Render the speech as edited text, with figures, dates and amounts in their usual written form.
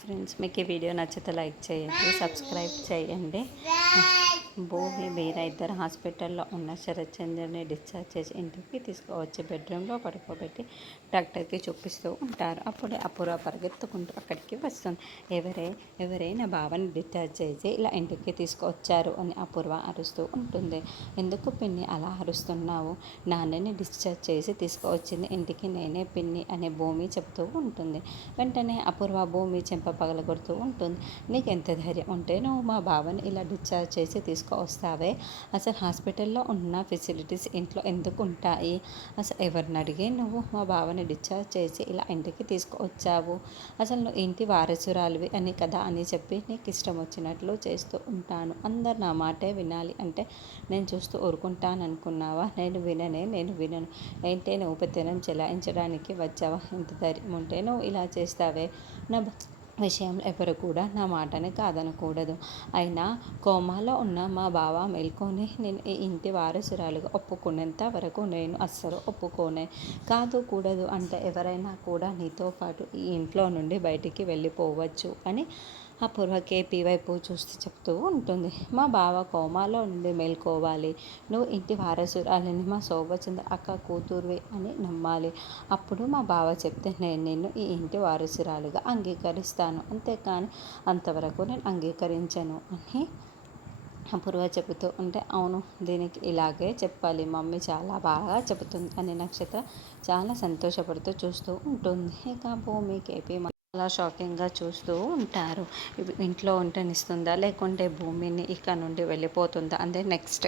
Friends, మీకు ఈ video నచ్చితే లైక్ చేయండి, సబ్స్క్రైబ్ చేయండి. భూమి వీర ఇద్దరు హాస్పిటల్లో ఉన్న శరత్ చంద్రని డిశ్చార్జ్ చేసి ఇంటికి తీసుకువచ్చి బెడ్రూమ్లో పడుకోబెట్టి డాక్టర్కి చూపిస్తూ ఉంటారు. అప్పుడే అపూర్వ పరిగెత్తుకుంటూ అక్కడికి వస్తుంది. ఎవరైనా బావని డిశ్చార్జ్ చేసి ఇలా ఇంటికి తీసుకువచ్చారు అని అపూర్వ అరుస్తూ ఉంటుంది. ఎందుకు పిన్ని అలా అరుస్తున్నావు? నాన్నని డిశ్చార్జ్ చేసి తీసుకువచ్చింది ఇంటికి నేనే పిన్ని అని భూమి చెప్తూ ఉంటుంది. వెంటనే అపూర్వ భూమి చెంప పగలగొడుతూ ఉంటుంది. నీకెంత ధైర్యం ఉంటే నువ్వు మా బావని ఇలా డిశ్చార్జ్ చేసి తీసుకువస్తావే? అసలు హాస్పిటల్లో ఉన్న ఫెసిలిటీస్ ఇంట్లో ఎందుకు ఉంటాయి? అసలు ఎవరిని అడిగి నువ్వు మా బావని డిశ్చార్జ్ చేసి ఇలా ఇంటికి తీసుకువచ్చావు? అసలు నువ్వు ఇంటి వారసురాలివి అని కదా అని చెప్పి నీకు ఇష్టం వచ్చినట్లు చేస్తూ ఉంటాను. అందరు నా మాటే వినాలి అంటే నేను చూస్తూ ఊరుకుంటాననుకున్నావా? నేను వినను. ఏంటే నువ్వు పెత్తనం చెలాయించడానికి వచ్చావా? ఇంత ధైర్యం ఉంటే నువ్వు ఇలా చేస్తావే? నా విషయంలో ఎవరు కూడా నా మాటని కాదనకూడదు. అయినా కోమాలో ఉన్న మా బావ మేల్కొని నేను ఈ ఇంటి వారసురాలుగా ఒప్పుకునేంత వరకు నేను అస్సలు ఒప్పుకోనే. కాదు కూడదు అంటే ఎవరైనా కూడా నీతో పాటు ఈ ఇంట్లో నుండి బయటికి వెళ్ళిపోవచ్చు అని అపూర్వ కేపీ వైపు చూస్తూ చెప్తూ ఉంటుంది. మా బావ కోమాలో నుండి మేల్కోవాలి, నువ్వు ఇంటి వారసురాలిని, మా శోభచంద్ర అక్క కూతురువి అని నమ్మాలి. అప్పుడు మా బావ చెప్తే నేను నిన్ను ఈ ఇంటి వారసురాలుగా అంగీకరిస్తాను, అంతేకాని అంతవరకు నేను అంగీకరించను అని అపూర్వ చెబుతూ ఉంటే, అవును దీనికి ఇలాగే చెప్పాలి, మమ్మీ చాలా బాగా చెబుతుంది అని నక్షత్ర చాలా సంతోషపడుతూ చూస్తూ ఉంటుంది. ఇక భూమి కేపీ చాలా షాకింగ్గా చూస్తూ ఉంటారు. ఇంట్లో ఉండనిస్తుందా లేకుంటే భూమిని ఇక్కడ నుండి వెళ్ళిపోతుందా అంటే నెక్స్ట్